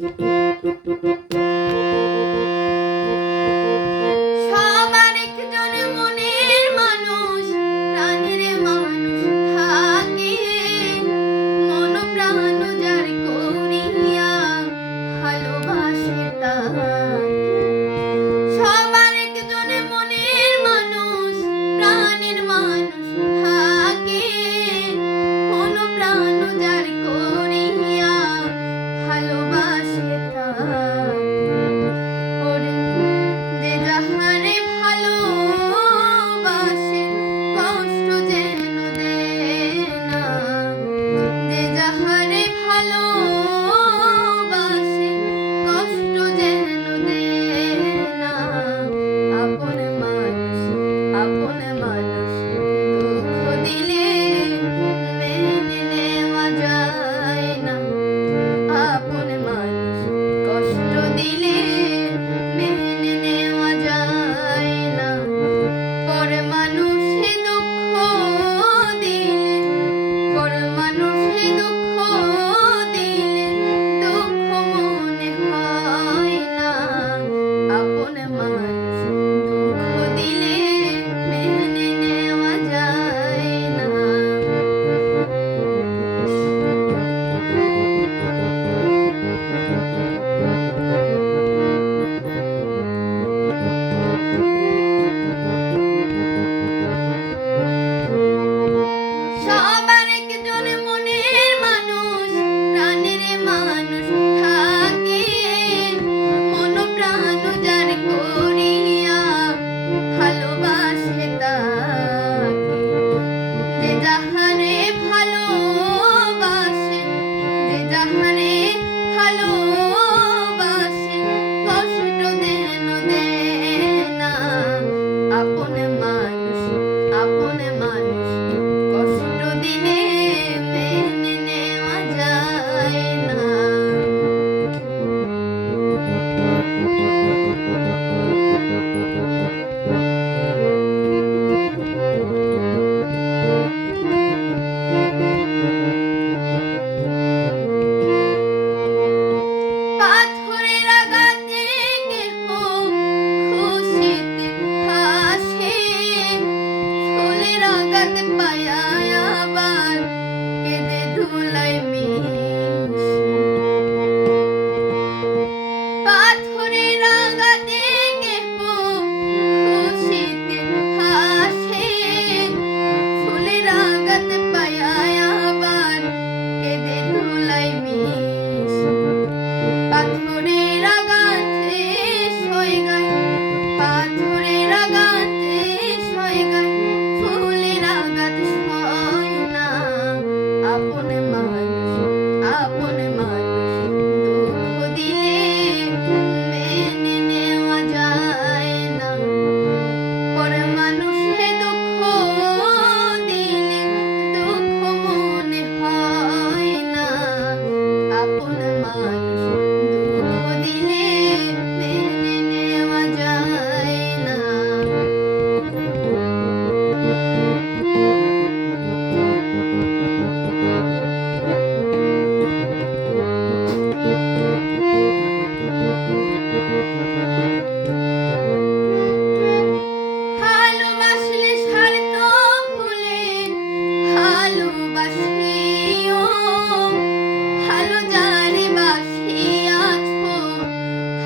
সবার আপন মানুষ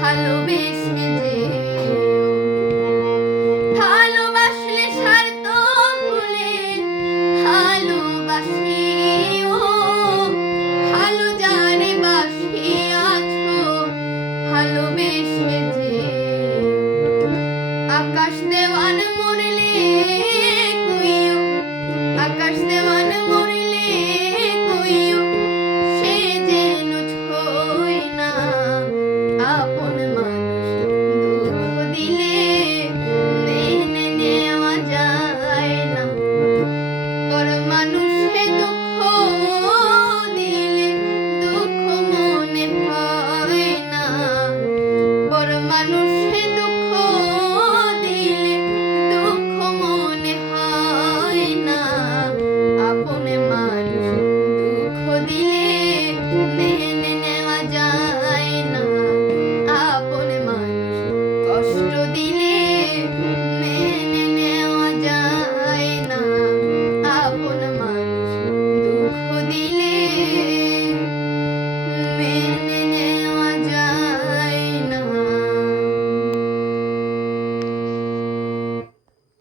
ভালোবেসেছে you.